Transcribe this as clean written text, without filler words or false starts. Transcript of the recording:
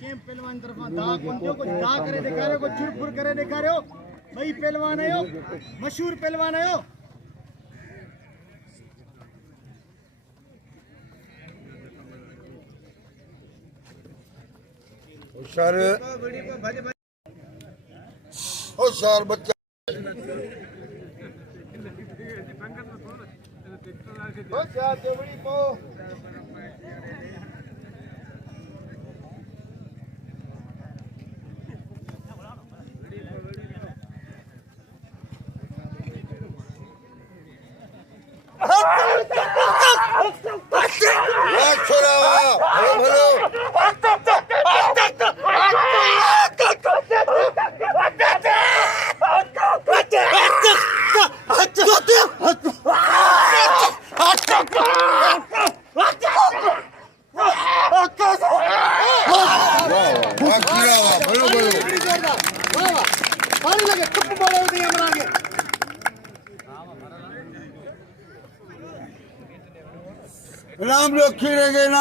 केम पहलवान तरफा दा कोन जो कुछ दा करे दिखा रहे हो, कुछ चुरफुर करे दिखा रहे हो। भाई पहलवान आयो, मशहूर पहलवान आयो। होशियार बच्चा होशियार देवड़ी पो राम लोग खीरे गए ना।